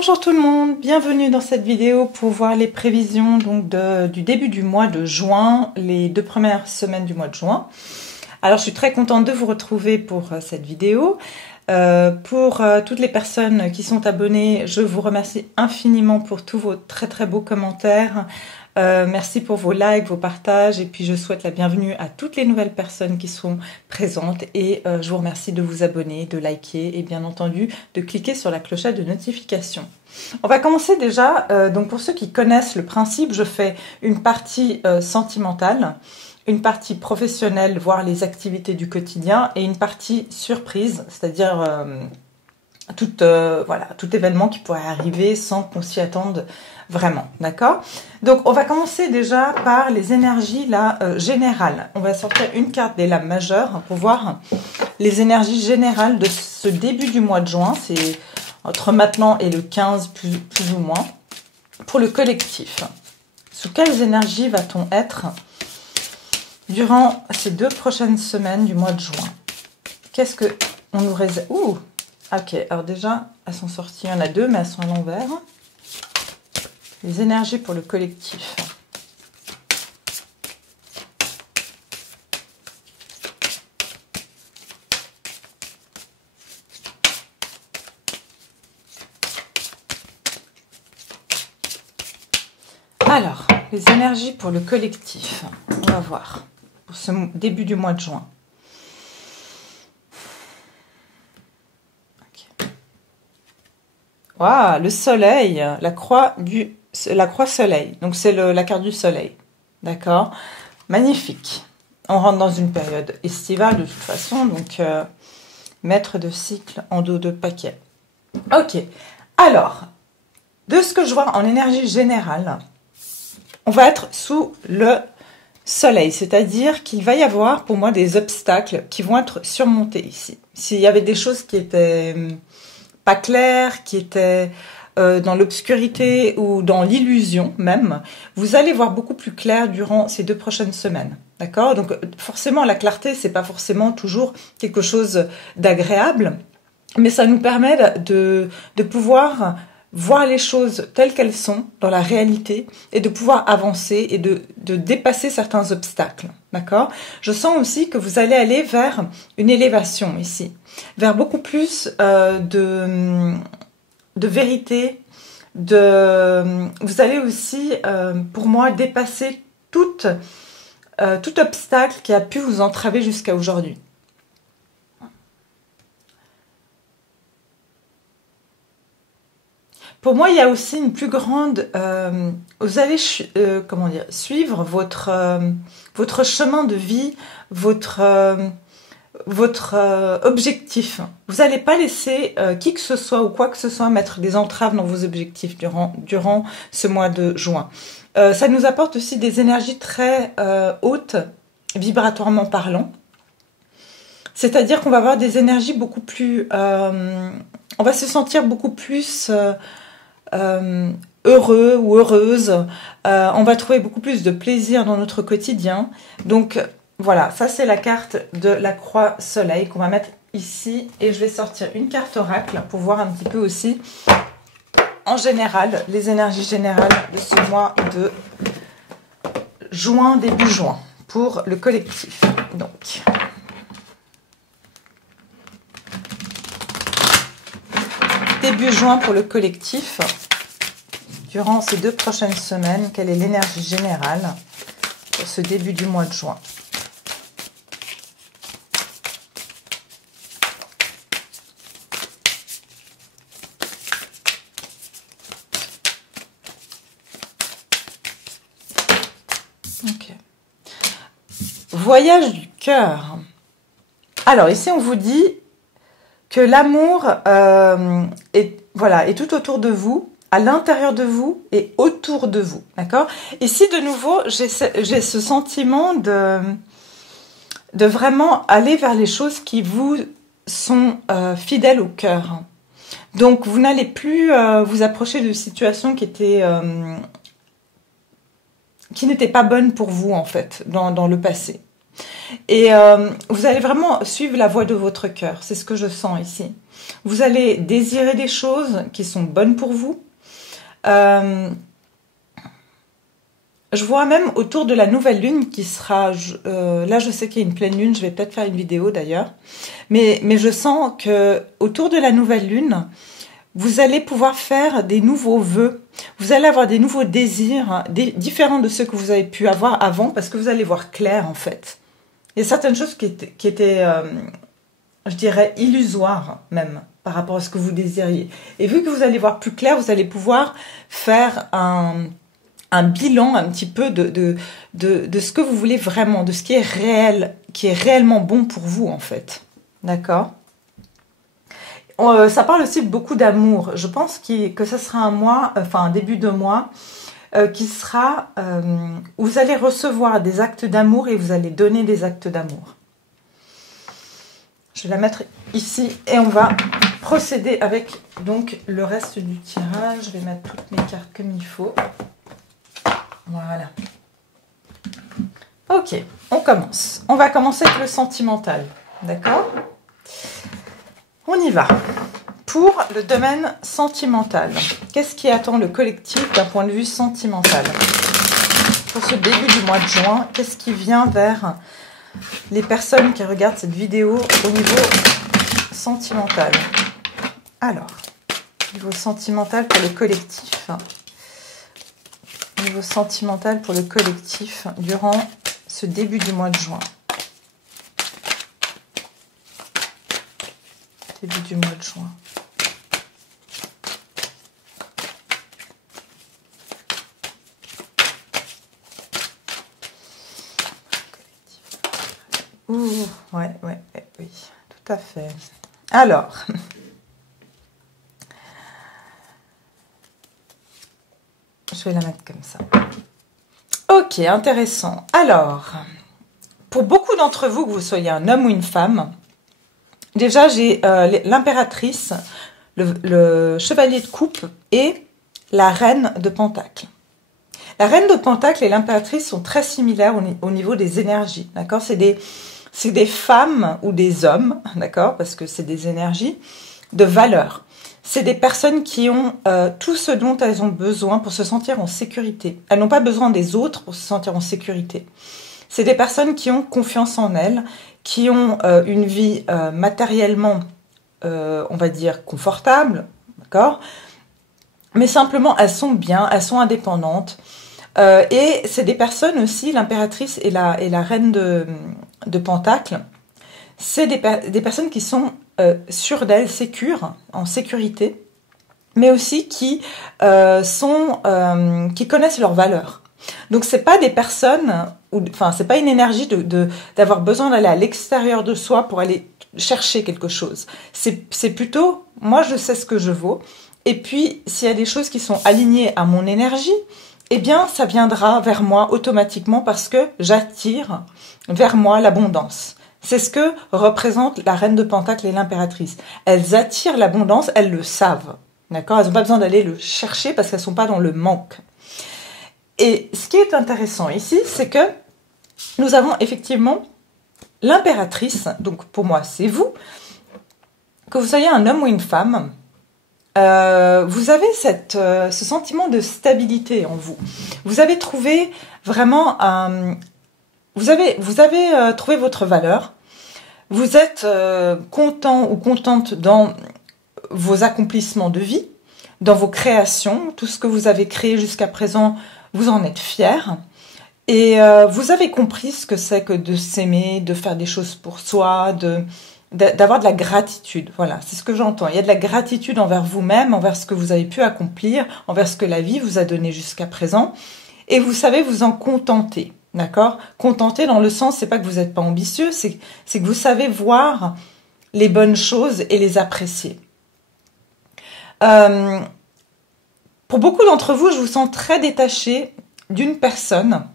Bonjour tout le monde, bienvenue dans cette vidéo pour voir les prévisions donc du début du mois de juin, les 2 premières semaines du mois de juin. Alors je suis très contente de vous retrouver pour cette vidéo. Pour toutes les personnes qui sont abonnées, je vous remercie infiniment pour tous vos très beaux commentaires. Merci pour vos likes, vos partages et puis je souhaite la bienvenue à toutes les nouvelles personnes qui sont présentes et je vous remercie de vous abonner, de liker et bien entendu de cliquer sur la clochette de notification. On va commencer déjà, donc pour ceux qui connaissent le principe, je fais une partie sentimentale, une partie professionnelle, voire les activités du quotidien et une partie surprise, c'est-à-dire voilà, tout événement qui pourrait arriver sans qu'on s'y attende vraiment, d'accord? Donc, on va commencer déjà par les énergies là, générales. On va sortir une carte des lames majeures pour voir les énergies générales de ce début du mois de juin. C'est entre maintenant et le 15 plus ou moins. Pour le collectif, sous quelles énergies va-t-on être durant ces 2 prochaines semaines du mois de juin? Qu'est-ce que on nous réserve? Ouh! Ok, alors déjà, elles sont sorties. Il y en a 2, mais elles sont à l'envers. Les énergies pour le collectif. Alors, les énergies pour le collectif. On va voir. Pour ce début du mois de juin. Waouh, le soleil, la croix soleil. Donc c'est la carte du soleil. D'accord? Magnifique. On rentre dans une période estivale de toute façon. Donc maître de cycle en dos de paquet. Ok. Alors, de ce que je vois en énergie générale, on va être sous le soleil. C'est-à-dire qu'il va y avoir pour moi des obstacles qui vont être surmontés ici. S'il y avait des choses qui étaient pas claires, qui étaient dans l'obscurité ou dans l'illusion même, vous allez voir beaucoup plus clair durant ces 2 prochaines semaines. D'accord? Donc forcément, la clarté, c'est pas forcément toujours quelque chose d'agréable, mais ça nous permet de pouvoir voir les choses telles qu'elles sont dans la réalité et de pouvoir avancer et de dépasser certains obstacles. D'accord? Je sens aussi que vous allez aller vers une élévation ici, vers beaucoup plus de vérité. Vous allez aussi, pour moi, dépasser tout obstacle qui a pu vous entraver jusqu'à aujourd'hui. Pour moi, il y a aussi une plus grande... vous allez comment dire, suivre votre chemin de vie, votre objectif. Vous n'allez pas laisser qui que ce soit ou quoi que ce soit mettre des entraves dans vos objectifs durant ce mois de juin. Ça nous apporte aussi des énergies très hautes, vibratoirement parlant. C'est-à-dire qu'on va avoir des énergies beaucoup plus... on va se sentir beaucoup plus heureux ou heureuse. On va trouver beaucoup plus de plaisir dans notre quotidien. Donc... voilà, ça c'est la carte de la croix soleil qu'on va mettre ici. Et je vais sortir une carte oracle pour voir un petit peu aussi, en général, les énergies générales de ce mois de juin, début juin, pour le collectif. Donc, début juin pour le collectif. Durant ces 2 prochaines semaines, quelle est l'énergie générale pour ce début du mois de juin ? Ok. Voyage du cœur. Alors ici on vous dit que l'amour est tout autour de vous, à l'intérieur de vous et autour de vous. D'accord? Ici de nouveau j'ai ce sentiment de vraiment aller vers les choses qui vous sont fidèles au cœur. Donc vous n'allez plus vous approcher de situations qui n'étaient pas bonnes pour vous en fait dans le passé. Et vous allez vraiment suivre la voie de votre cœur, c'est ce que je sens ici. Vous allez désirer des choses qui sont bonnes pour vous. Je vois même autour de la nouvelle lune qui sera... là, je sais qu'il y a une pleine lune. Je vais peut-être faire une vidéo d'ailleurs. Mais je sens que autour de la nouvelle lune, vous allez pouvoir faire des nouveaux vœux. Vous allez avoir des nouveaux désirs différents de ceux que vous avez pu avoir avant parce que vous allez voir clair en fait. Il y a certaines choses qui étaient je dirais, illusoires même par rapport à ce que vous désiriez. Et vu que vous allez voir plus clair, vous allez pouvoir faire un bilan un petit peu de ce que vous voulez vraiment, de ce qui est réel, qui est réellement bon pour vous en fait. D'accord ? Ça parle aussi beaucoup d'amour. Je pense que ça sera un mois, enfin un début de mois, qui sera où vous allez recevoir des actes d'amour et vous allez donner des actes d'amour. Je vais la mettre ici et on va procéder avec donc le reste du tirage. Je vais mettre toutes mes cartes comme il faut. Voilà. Ok, on commence. On va commencer avec le sentimental. D'accord ? On y va. Pour le domaine sentimental, qu'est-ce qui attend le collectif d'un point de vue sentimental? Pour ce début du mois de juin, qu'est-ce qui vient vers les personnes qui regardent cette vidéo au niveau sentimental? Alors, niveau sentimental pour le collectif. Niveau sentimental pour le collectif durant ce début du mois de juin. Début du mois de juin. Ouh, ouais, oui, tout à fait. Alors, je vais la mettre comme ça. Ok, intéressant. Alors, pour beaucoup d'entre vous, que vous soyez un homme ou une femme, déjà j'ai l'impératrice, le chevalier de coupe et la reine de pentacle. La reine de pentacle et l'impératrice sont très similaires au niveau des énergies, d'accord? C'est des femmes ou des hommes, d'accord? Parce que c'est des énergies de valeur. C'est des personnes qui ont tout ce dont elles ont besoin pour se sentir en sécurité. Elles n'ont pas besoin des autres pour se sentir en sécurité. C'est des personnes qui ont confiance en elles, qui ont une vie matériellement, on va dire, confortable, d'accord? Mais simplement, elles sont bien, elles sont indépendantes. Et c'est des personnes aussi, l'impératrice et la reine de Pentacle, c'est des personnes qui sont sûres d'elles, sécures, en sécurité, mais aussi qui connaissent leurs valeurs. Donc c'est pas des personnes, enfin c'est pas une énergie d'avoir besoin d'aller à l'extérieur de soi pour aller chercher quelque chose. C'est plutôt, moi je sais ce que je vaux, et puis s'il y a des choses qui sont alignées à mon énergie, eh bien ça viendra vers moi automatiquement parce que j'attire vers moi l'abondance. C'est ce que représente la reine de Pentacle et l'impératrice. Elles attirent l'abondance, elles le savent. D'accord ? Elles n'ont pas besoin d'aller le chercher parce qu'elles ne sont pas dans le manque. Et ce qui est intéressant ici, c'est que nous avons effectivement l'impératrice, donc pour moi c'est vous, que vous soyez un homme ou une femme, vous avez ce sentiment de stabilité en vous. Vous avez trouvé vraiment vous avez trouvé votre valeur. Vous êtes content ou contente dans vos accomplissements de vie, dans vos créations, tout ce que vous avez créé jusqu'à présent, vous en êtes fiers. Et vous avez compris ce que c'est que de s'aimer, de faire des choses pour soi, d'avoir de la gratitude. Voilà, c'est ce que j'entends. Il y a de la gratitude envers vous-même, envers ce que vous avez pu accomplir, envers ce que la vie vous a donné jusqu'à présent. Et vous savez vous en contenter, d'accord? Contenter dans le sens, c'est pas que vous n'êtes pas ambitieux, c'est que vous savez voir les bonnes choses et les apprécier. Pour beaucoup d'entre vous, je vous sens très détaché d'une personne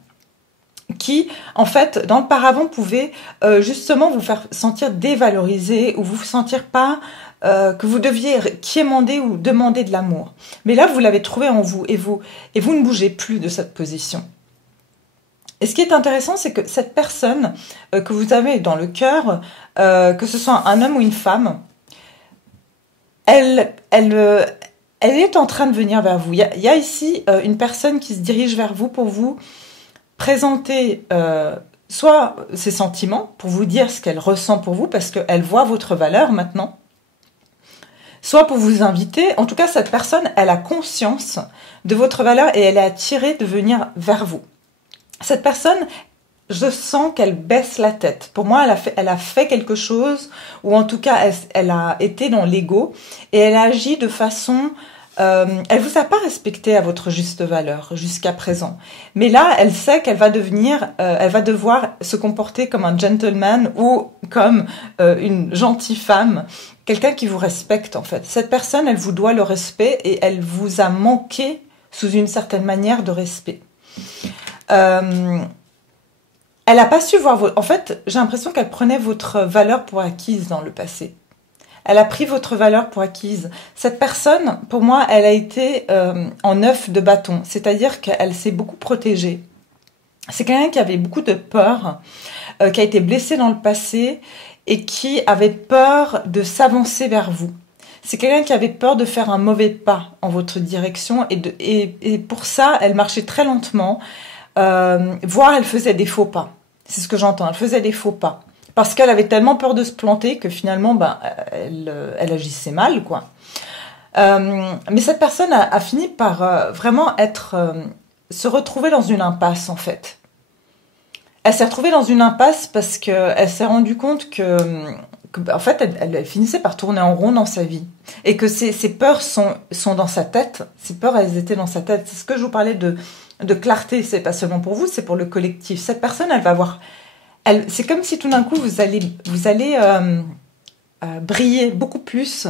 qui, en fait, dans le paravent, pouvait justement vous faire sentir dévalorisé ou vous sentir pas que vous deviez quémander ou demander de l'amour. Mais là, vous l'avez trouvé en vous et vous ne bougez plus de cette position. Et ce qui est intéressant, c'est que cette personne que vous avez dans le cœur, que ce soit un homme ou une femme, elle est en train de venir vers vous. Il y a ici une personne qui se dirige vers vous pour vous présenter soit ses sentiments, pour vous dire ce qu'elle ressent pour vous, parce qu'elle voit votre valeur maintenant, soit pour vous inviter. En tout cas, cette personne, elle a conscience de votre valeur et elle est attirée de venir vers vous. Cette personne, je sens qu'elle baisse la tête. Pour moi, elle a fait quelque chose, ou en tout cas, elle a été dans l'ego, et elle a agi de façon... elle vous a pas respecté à votre juste valeur jusqu'à présent. Mais là, elle sait qu'elle va elle va devoir se comporter comme un gentleman ou comme une gentille femme, quelqu'un qui vous respecte en fait. Cette personne, elle vous doit le respect et elle vous a manqué sous une certaine manière de respect. Elle n'a pas su voir votre... En fait, j'ai l'impression qu'elle prenait votre valeur pour acquise dans le passé. Elle a pris votre valeur pour acquise. Cette personne, pour moi, elle a été en œuf de bâton. C'est-à-dire qu'elle s'est beaucoup protégée. C'est quelqu'un qui avait beaucoup de peur, qui a été blessé dans le passé et qui avait peur de s'avancer vers vous. C'est quelqu'un qui avait peur de faire un mauvais pas en votre direction et pour ça, elle marchait très lentement, voire elle faisait des faux pas. C'est ce que j'entends, elle faisait des faux pas. Parce qu'elle avait tellement peur de se planter que finalement, elle agissait mal, quoi. Mais cette personne a fini par vraiment se retrouver dans une impasse, en fait. Elle s'est retrouvée dans une impasse parce qu'elle s'est rendue compte en fait, elle finissait par tourner en rond dans sa vie. Et que ses peurs sont dans sa tête. Ses peurs, elles étaient dans sa tête. C'est ce que je vous parlais de clarté. C'est pas seulement pour vous, c'est pour le collectif. Cette personne, elle va avoir... c'est comme si tout d'un coup, vous allez briller beaucoup plus.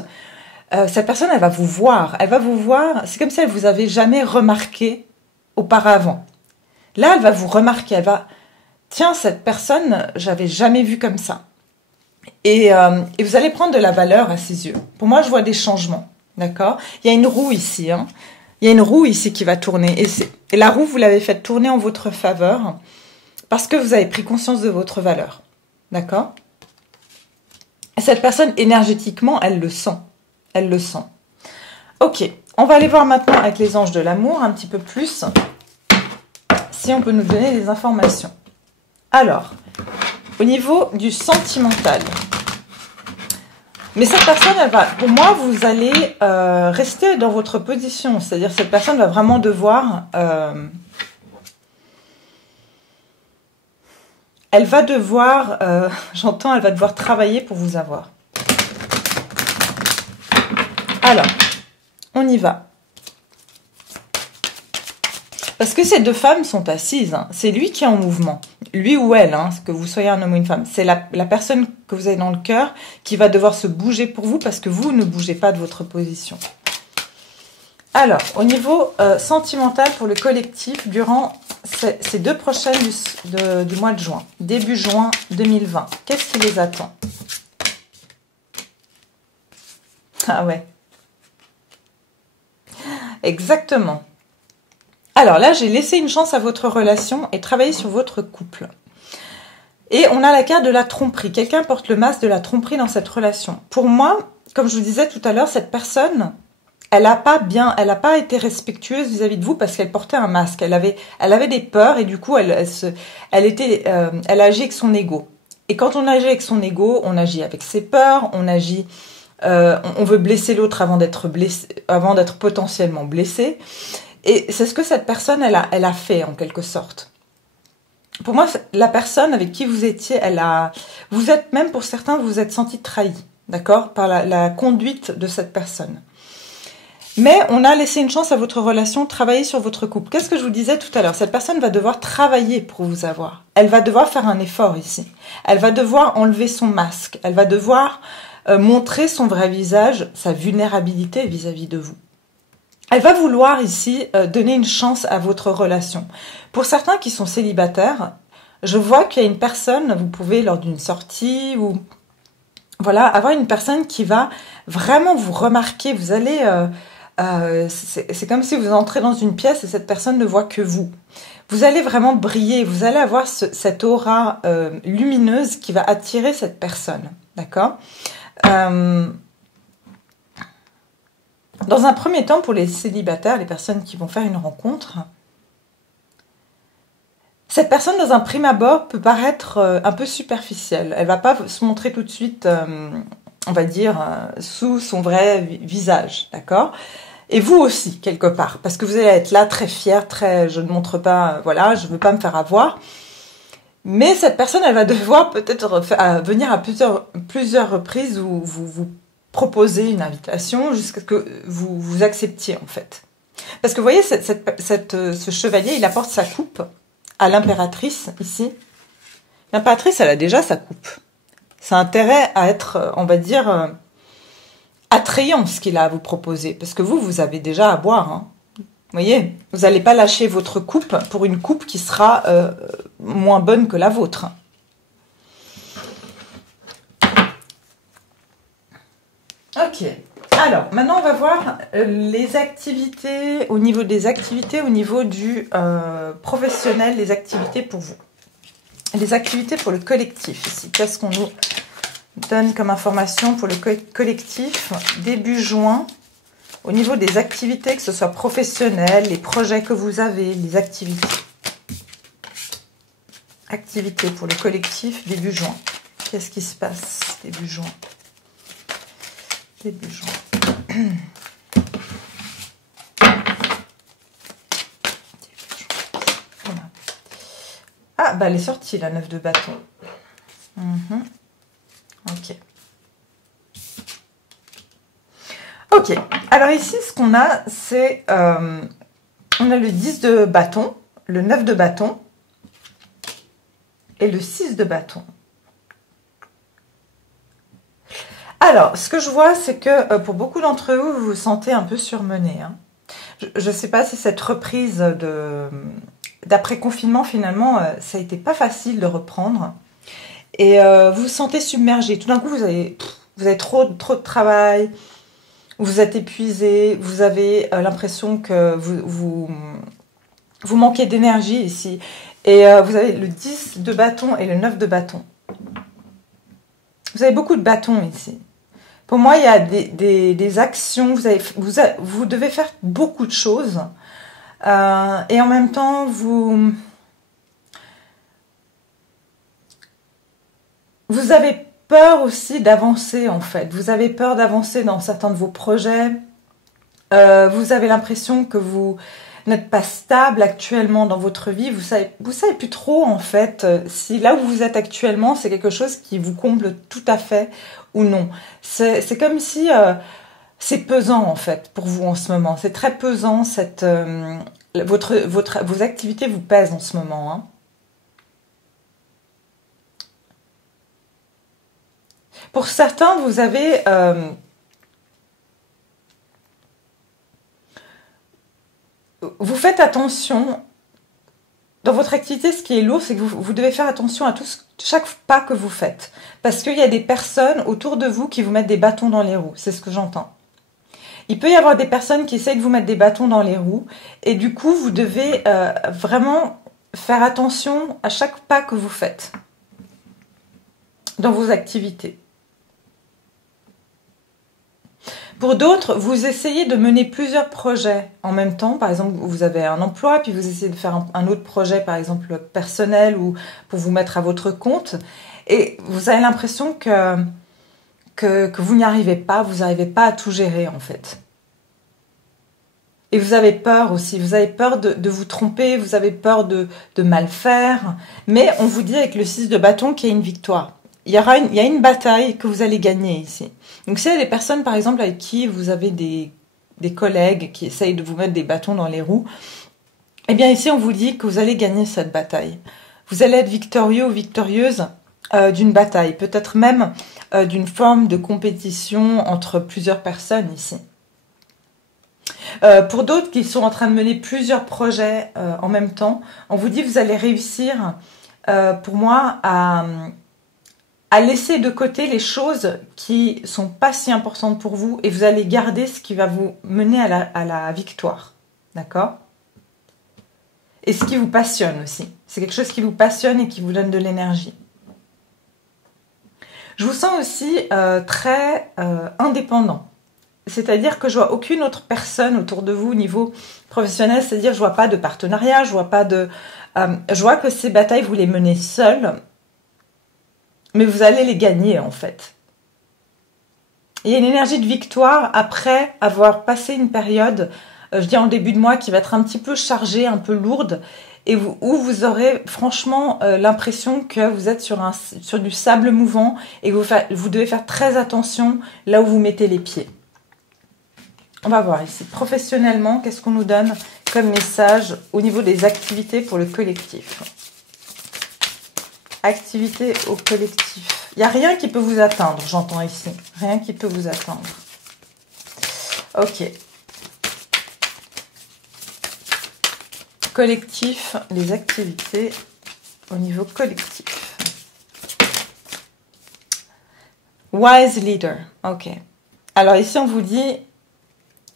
Cette personne, elle va vous voir. Elle va vous voir. C'est comme si elle vous avait jamais remarqué auparavant. Là, elle va vous remarquer. Elle va... Tiens, cette personne, j'avais jamais vu comme ça. Et vous allez prendre de la valeur à ses yeux. Pour moi, je vois des changements. D'accord ? Il y a une roue ici. Hein. Il y a une roue ici qui va tourner. Et la roue, vous l'avez faite tourner en votre faveur parce que vous avez pris conscience de votre valeur. D'accord ? Et cette personne, énergétiquement, elle le sent. Elle le sent. Ok. On va aller voir maintenant avec les anges de l'amour un petit peu plus si on peut nous donner des informations. Alors, au niveau du sentimental. Mais cette personne, pour moi, vous allez rester dans votre position. C'est-à-dire cette personne va vraiment devoir... elle va devoir... j'entends, elle va devoir travailler pour vous avoir. Alors, on y va. Parce que ces deux femmes sont assises. Hein. C'est lui qui est en mouvement. Lui ou elle, hein, que vous soyez un homme ou une femme. C'est la personne que vous avez dans le cœur qui va devoir se bouger pour vous parce que vous ne bougez pas de votre position. Alors, au niveau sentimental pour le collectif, durant ces deux prochaines du mois de juin, début juin 2020, qu'est-ce qui les attend? Ah ouais. Exactement. Alors là, j'ai laissé une chance à votre relation et travaillé sur votre couple. Et on a la carte de la tromperie. Quelqu'un porte le masque de la tromperie dans cette relation. Pour moi, comme je vous disais tout à l'heure, cette personne, elle n'a pas été respectueuse vis-à-vis de vous parce qu'elle portait un masque. Elle avait des peurs et du coup, elle agit avec son ego. Et quand on agit avec son ego, on agit avec ses peurs, on veut blesser l'autre avant d'être potentiellement blessé. Et c'est ce que cette personne, elle a fait en quelque sorte. Pour moi, la personne avec qui vous étiez, vous êtes même pour certains, vous vous êtes senti trahi, d'accord, par la conduite de cette personne. Mais on a laissé une chance à votre relation, travailler sur votre couple. Qu'est-ce que je vous disais tout à l'heure? Cette personne va devoir travailler pour vous avoir. Elle va devoir faire un effort ici. Elle va devoir enlever son masque. Elle va devoir montrer son vrai visage, sa vulnérabilité vis-à-vis de vous. Elle va vouloir ici donner une chance à votre relation. Pour certains qui sont célibataires, je vois qu'il y a une personne, vous pouvez lors d'une sortie ou voilà, avoir une personne qui va vraiment vous remarquer. Vous allez, c'est comme si vous entrez dans une pièce et cette personne ne voit que vous. Vous allez vraiment briller, vous allez avoir cette aura lumineuse qui va attirer cette personne, d'accord ? Dans un premier temps, pour les célibataires, les personnes qui vont faire une rencontre, cette personne, dans un prime abord, peut paraître un peu superficielle. Elle va pas se montrer tout de suite, on va dire, sous son vrai visage, d'accord? Et vous aussi, quelque part, parce que vous allez être là très fière, très, je ne montre pas, voilà, je veux pas me faire avoir. Mais cette personne, elle va devoir peut-être venir à plusieurs reprises où vous proposez une invitation jusqu'à ce que vous acceptiez, en fait. Parce que vous voyez, ce chevalier, il apporte sa coupe à l'impératrice, ici. L'impératrice, elle a déjà sa coupe. Ça a intérêt à être, on va dire, attrayant ce qu'il a à vous proposer. Parce que vous avez déjà à boire. Hein. Vous voyez, vous n'allez pas lâcher votre coupe pour une coupe qui sera moins bonne que la vôtre. Ok. Alors, maintenant, on va voir les activités, au niveau des activités, au niveau du professionnel, les activités pour vous. Les activités pour le collectif, ici. Qu'est-ce qu'on nous donne comme information pour le collectif début juin, au niveau des activités, que ce soit professionnel, les projets que vous avez, les activités. Activités pour le collectif début juin. Qu'est-ce qui se passe début juin? Début juin. Voilà. Ah, bah elle est sortie, la 9 de bâton. Ok. Ok. Alors ici, ce qu'on a, c'est... on a le 10 de bâton, le 9 de bâton et le 6 de bâton. Alors, ce que je vois, c'est que pour beaucoup d'entre vous, vous vous sentez un peu surmené. Hein. Je ne sais pas si cette reprise d'après-confinement, finalement, ça a été pas facile de reprendre. Et vous vous sentez submergé. Tout d'un coup, vous avez trop de travail, vous êtes épuisé, vous avez l'impression que vous manquez d'énergie ici. Et vous avez le 10 de bâton et le 9 de bâton. Vous avez beaucoup de bâtons ici. Pour moi, il y a des actions, vous devez faire beaucoup de choses. Et en même temps, vous avez peur aussi d'avancer, en fait. Vous avez peur d'avancer dans certains de vos projets. Vous avez l'impression que vous n'êtes pas stable actuellement dans votre vie. Vous savez plus trop, en fait, si là où vous êtes actuellement, c'est quelque chose qui vous comble tout à fait ou non. C'est comme si c'est pesant, en fait, pour vous en ce moment. C'est très pesant, vos activités vous pèsent en ce moment, hein. Pour certains, vous avez... vous faites attention. Dans votre activité, ce qui est lourd, c'est que vous devez faire attention à chaque pas que vous faites. Parce qu'il y a des personnes autour de vous qui vous mettent des bâtons dans les roues. C'est ce que j'entends. Il peut y avoir des personnes qui essayent de vous mettre des bâtons dans les roues. Et du coup, vous devez vraiment faire attention à chaque pas que vous faites dans vos activités. Pour d'autres, vous essayez de mener plusieurs projets en même temps. Par exemple, vous avez un emploi, puis vous essayez de faire un autre projet, par exemple personnel, ou pour vous mettre à votre compte. Et vous avez l'impression que vous n'y arrivez pas, vous n'arrivez pas à tout gérer, en fait. Et vous avez peur aussi, vous avez peur de vous tromper, vous avez peur de mal faire. Mais on vous dit avec le 6 de bâton qu'il y a une victoire. Il y a une bataille que vous allez gagner ici. Donc, s'il y a des personnes, par exemple, avec qui vous avez des collègues qui essayent de vous mettre des bâtons dans les roues, eh bien, ici, on vous dit que vous allez gagner cette bataille. Vous allez être victorieux ou victorieuse d'une bataille, peut-être même d'une forme de compétition entre plusieurs personnes ici. Pour d'autres qui sont en train de mener plusieurs projets en même temps, on vous dit que vous allez réussir, pour moi, à laisser de côté les choses qui sont pas si importantes pour vous et vous allez garder ce qui va vous mener à la victoire. D'accord? Et ce qui vous passionne aussi. C'est quelque chose qui vous passionne et qui vous donne de l'énergie. Je vous sens aussi très indépendant. C'est-à-dire que je vois aucune autre personne autour de vous au niveau professionnel, c'est-à-dire je vois pas de partenariat, je vois pas de... je vois que ces batailles, vous les menez seules, mais vous allez les gagner en fait. Il y a une énergie de victoire après avoir passé une période, je dis en début de mois, qui va être un petit peu chargée, un peu lourde, et où vous aurez franchement l'impression que vous êtes sur du sable mouvant et que vous devez faire très attention là où vous mettez les pieds. On va voir ici, professionnellement, qu'est-ce qu'on nous donne comme message au niveau des activités pour le collectif. Activité au collectif. Il n'y a rien qui peut vous atteindre, j'entends ici. Rien qui peut vous atteindre. Ok. Collectif, les activités au niveau collectif. Wise leader. Ok. Alors ici, on vous dit...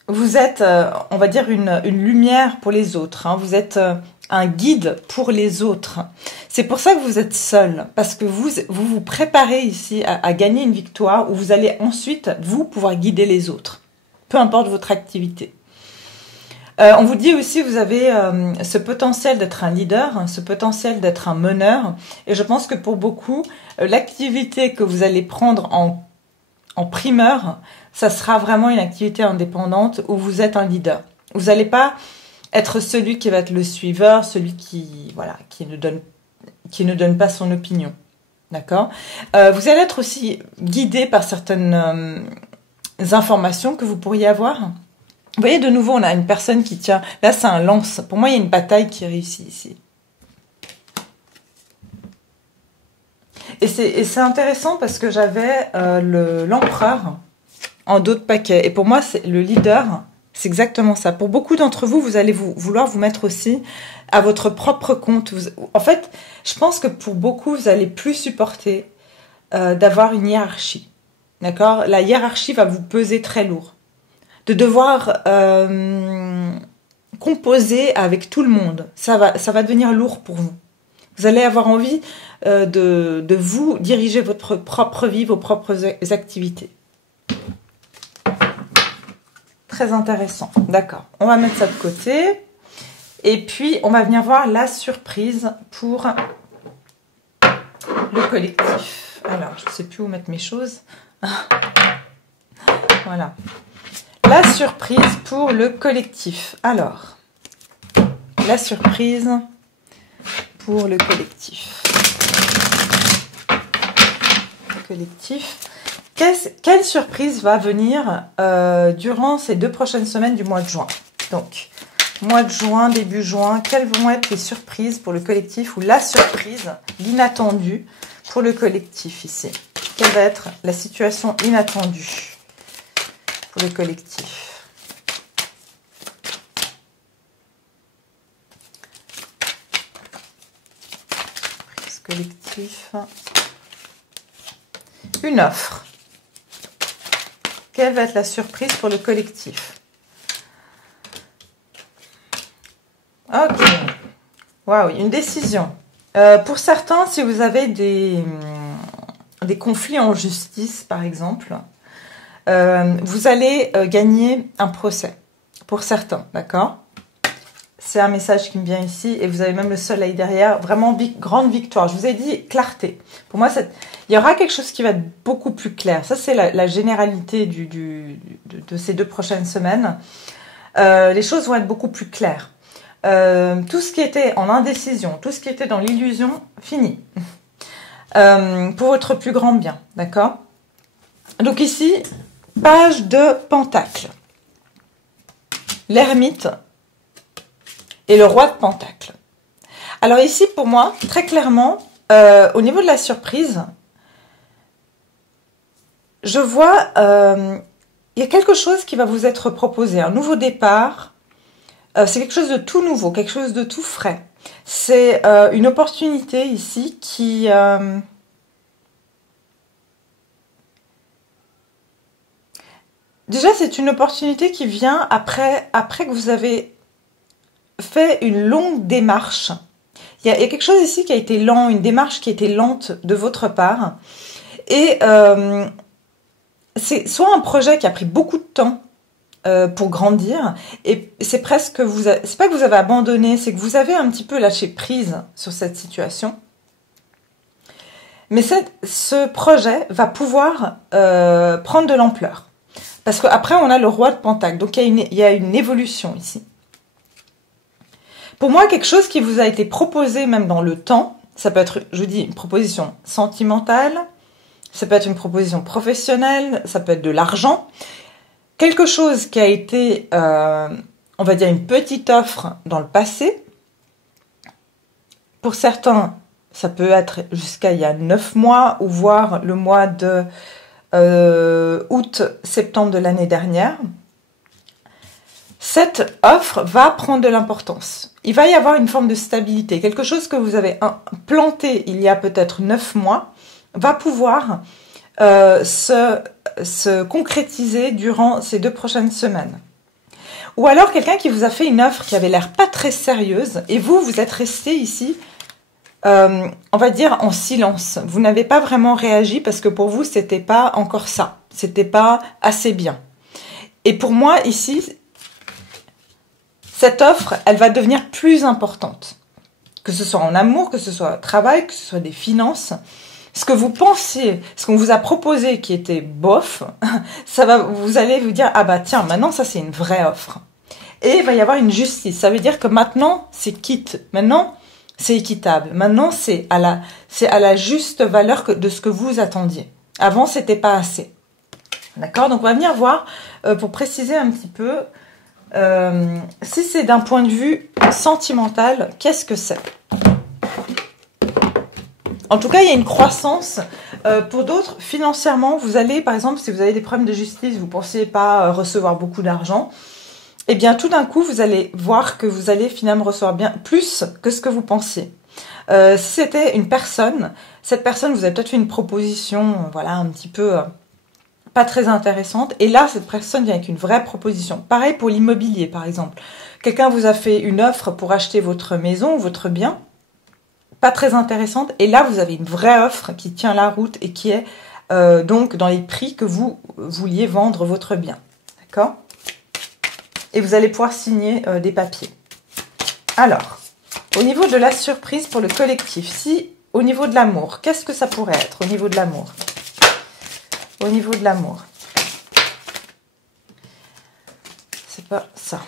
Vous êtes, on va dire, une lumière pour les autres. Hein. Vous êtes un guide pour les autres. C'est pour ça que vous êtes seul. Parce que vous préparez ici à gagner une victoire où vous allez ensuite, vous, pouvoir guider les autres. Peu importe votre activité. On vous dit aussi que vous avez ce potentiel d'être un leader, ce potentiel d'être un meneur. Et je pense que pour beaucoup, l'activité que vous allez prendre en primeur, ça sera vraiment une activité indépendante où vous êtes un leader. Vous n'allez pas être celui qui va être le suiveur, celui qui ne donne pas son opinion. D'accord ? Vous allez être aussi guidé par certaines informations que vous pourriez avoir. Vous voyez, de nouveau, on a une personne qui tient... Là, c'est un lance. Pour moi, il y a une bataille qui réussit ici. Et c'est intéressant parce que j'avais l'empereur en dos de paquet. Et pour moi, le leader, c'est exactement ça. Pour beaucoup d'entre vous, vous allez vouloir vous mettre aussi à votre propre compte. En fait, je pense que pour beaucoup, vous allez plus supporter d'avoir une hiérarchie. D'accord ? La hiérarchie va vous peser très lourd. De devoir composer avec tout le monde, ça va devenir lourd pour vous. Vous allez avoir envie de vous diriger votre propre vie, vos propres activités. Très intéressant. D'accord. On va mettre ça de côté. Et puis, on va venir voir la surprise pour le collectif. Alors, je ne sais plus où mettre mes choses. Voilà. La surprise pour le collectif. Alors, la surprise pour le collectif. Quelle surprise va venir durant ces 2 prochaines semaines du mois de juin? Donc, mois de juin, début juin, quelles vont être les surprises pour le collectif ou la surprise, l'inattendu pour le collectif ici? Quelle va être la situation inattendue pour le collectif? Surprise collectif. Une offre. Quelle va être la surprise pour le collectif? Ok. Waouh, une décision. Pour certains, si vous avez des conflits en justice, par exemple, vous allez gagner un procès. Pour certains, d'accord? C'est un message qui me vient ici. Et vous avez même le soleil derrière. Vraiment grande victoire. Je vous ai dit clarté. Pour moi, il y aura quelque chose qui va être beaucoup plus clair. Ça, c'est la généralité de ces 2 prochaines semaines. Les choses vont être beaucoup plus claires. Tout ce qui était en indécision, tout ce qui était dans l'illusion, fini. Pour votre plus grand bien, d'accord? Donc ici, page de Pentacle. L'ermite et le roi de Pentacle. Alors ici, pour moi, très clairement, au niveau de la surprise, je vois, il y a quelque chose qui va vous être proposé, un nouveau départ. C'est quelque chose de tout nouveau, quelque chose de tout frais. C'est une opportunité ici qui... Déjà, c'est une opportunité qui vient après que vous avez fait une longue démarche. Il y a quelque chose ici qui a été lent, une démarche qui a été lente de votre part. Et c'est soit un projet qui a pris beaucoup de temps pour grandir, et c'est presque c'est pas que vous avez abandonné, c'est que vous avez un petit peu lâché prise sur cette situation. Mais ce projet va pouvoir prendre de l'ampleur. Parce qu'après, on a le roi de Pentacle. Donc, il y a une évolution ici. Pour moi, quelque chose qui vous a été proposé même dans le temps, ça peut être, je vous dis, une proposition sentimentale, ça peut être une proposition professionnelle, ça peut être de l'argent. Quelque chose qui a été, on va dire, une petite offre dans le passé. Pour certains, ça peut être jusqu'à il y a 9 mois, ou voire le mois de août, septembre de l'année dernière. Cette offre va prendre de l'importance. Il va y avoir une forme de stabilité. Quelque chose que vous avez planté il y a peut-être 9 mois va pouvoir se concrétiser durant ces 2 prochaines semaines. Ou alors quelqu'un qui vous a fait une offre qui avait l'air pas très sérieuse et vous êtes resté ici, on va dire en silence. Vous n'avez pas vraiment réagi parce que pour vous, c'était pas encore ça. C'était pas assez bien. Et pour moi, ici, cette offre, elle va devenir plus importante. Que ce soit en amour, que ce soit au travail, que ce soit des finances. Ce que vous pensiez, ce qu'on vous a proposé qui était bof, vous allez vous dire, ah bah tiens, maintenant ça c'est une vraie offre. Et il va y avoir une justice. Ça veut dire que maintenant c'est quitte. Maintenant c'est équitable. Maintenant c'est à la juste valeur de ce que vous attendiez. Avant c'était pas assez. D'accord? Donc on va venir voir, pour préciser un petit peu, si c'est d'un point de vue sentimental, qu'est-ce que c'est? En tout cas, il y a une croissance. Pour d'autres, financièrement, vous allez, par exemple, si vous avez des problèmes de justice, vous ne pensiez pas recevoir beaucoup d'argent, eh bien, tout d'un coup, vous allez voir que vous allez finalement recevoir bien plus que ce que vous pensiez. Si c'était une personne, cette personne, vous avez peut-être fait une proposition, voilà, un petit peu pas très intéressante, et là, cette personne vient avec une vraie proposition. Pareil pour l'immobilier, par exemple. Quelqu'un vous a fait une offre pour acheter votre maison ou votre bien, pas très intéressante, et là vous avez une vraie offre qui tient la route et qui est donc dans les prix que vous vouliez vendre votre bien, d'accord? Et vous allez pouvoir signer des papiers. Alors, au niveau de la surprise pour le collectif, si au niveau de l'amour, qu'est-ce que ça pourrait être au niveau de l'amour? Au niveau de l'amour, c'est pas ça.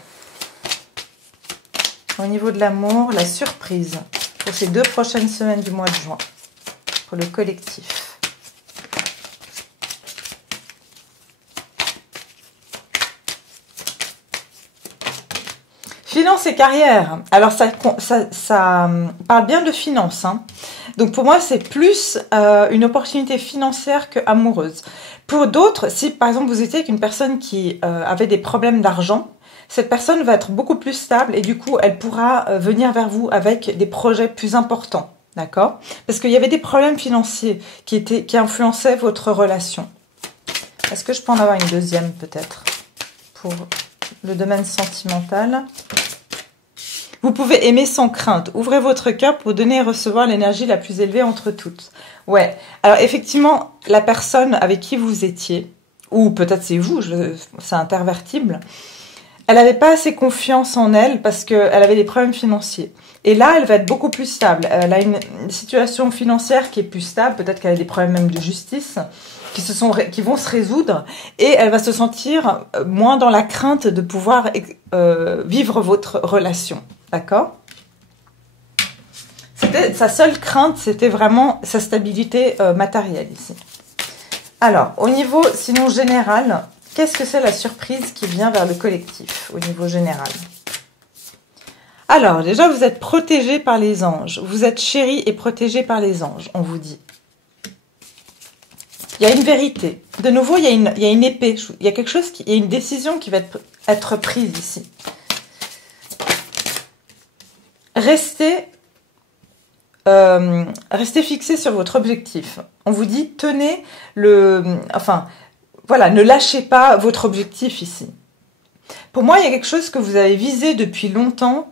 Au niveau de l'amour, la surprise pour ces 2 prochaines semaines du mois de juin, pour le collectif. Finances et carrière. Alors, ça parle bien de finances. Hein. Donc, pour moi, c'est plus une opportunité financière que amoureuse. Pour d'autres, si par exemple, vous étiez avec une personne qui avait des problèmes d'argent, cette personne va être beaucoup plus stable et du coup, elle pourra venir vers vous avec des projets plus importants, d'accord? Parce qu'il y avait des problèmes financiers qui influençaient votre relation. Est-ce que je peux en avoir une deuxième peut-être pour le domaine sentimental? Vous pouvez aimer sans crainte. Ouvrez votre cœur pour donner et recevoir l'énergie la plus élevée entre toutes. Ouais. Alors effectivement, la personne avec qui vous étiez, ou peut-être c'est vous, c'est intervertible, elle n'avait pas assez confiance en elle parce qu'elle avait des problèmes financiers. Et là, elle va être beaucoup plus stable. Elle a une situation financière qui est plus stable. Peut-être qu'elle a des problèmes même de justice qui vont se résoudre. Et elle va se sentir moins dans la crainte de pouvoir vivre votre relation. D'accord? Sa seule crainte, c'était vraiment sa stabilité matérielle ici. Alors, au niveau, sinon général... Qu'est-ce que c'est la surprise qui vient vers le collectif au niveau général? Alors, déjà, vous êtes protégé par les anges. Vous êtes chéri et protégé par les anges, on vous dit. Il y a une vérité. De nouveau, il y a une épée. Il y a quelque chose, il y a une décision qui va être prise ici. Restez fixé sur votre objectif. On vous dit, tenez voilà, ne lâchez pas votre objectif ici. Pour moi, il y a quelque chose que vous avez visé depuis longtemps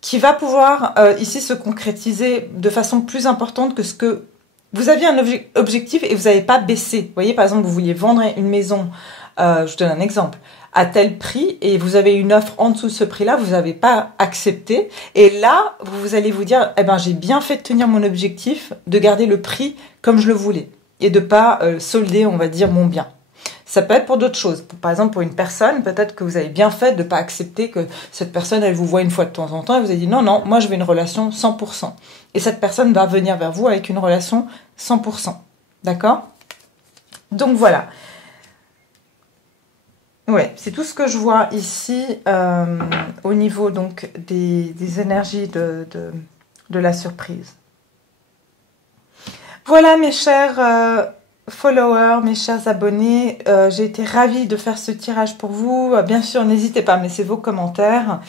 qui va pouvoir ici se concrétiser de façon plus importante que ce que vous aviez un objectif et vous n'avez pas baissé. Vous voyez, par exemple, vous vouliez vendre une maison, je donne un exemple, à tel prix et vous avez une offre en dessous de ce prix-là, vous n'avez pas accepté. Et là, vous allez vous dire, eh ben, j'ai bien fait de tenir mon objectif, de garder le prix comme je le voulais et de pas solder, on va dire, mon bien. Ça peut être pour d'autres choses. Par exemple, pour une personne, peut-être que vous avez bien fait de ne pas accepter que cette personne, elle vous voit une fois de temps en temps et vous avez dit non, non, moi je veux une relation 100%. Et cette personne va venir vers vous avec une relation 100%. D'accord? Donc voilà. Ouais, c'est tout ce que je vois ici au niveau donc des énergies de la surprise. Voilà mes chers followers, mes chers abonnés, j'ai été ravie de faire ce tirage pour vous. Bien sûr, n'hésitez pas à me laisser vos commentaires.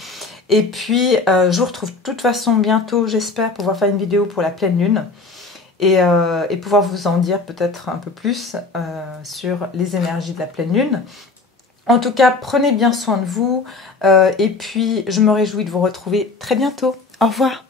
Et puis, je vous retrouve de toute façon bientôt, j'espère pouvoir faire une vidéo pour la pleine lune. Et pouvoir vous en dire peut-être un peu plus sur les énergies de la pleine lune. En tout cas, prenez bien soin de vous et puis je me réjouis de vous retrouver très bientôt. Au revoir.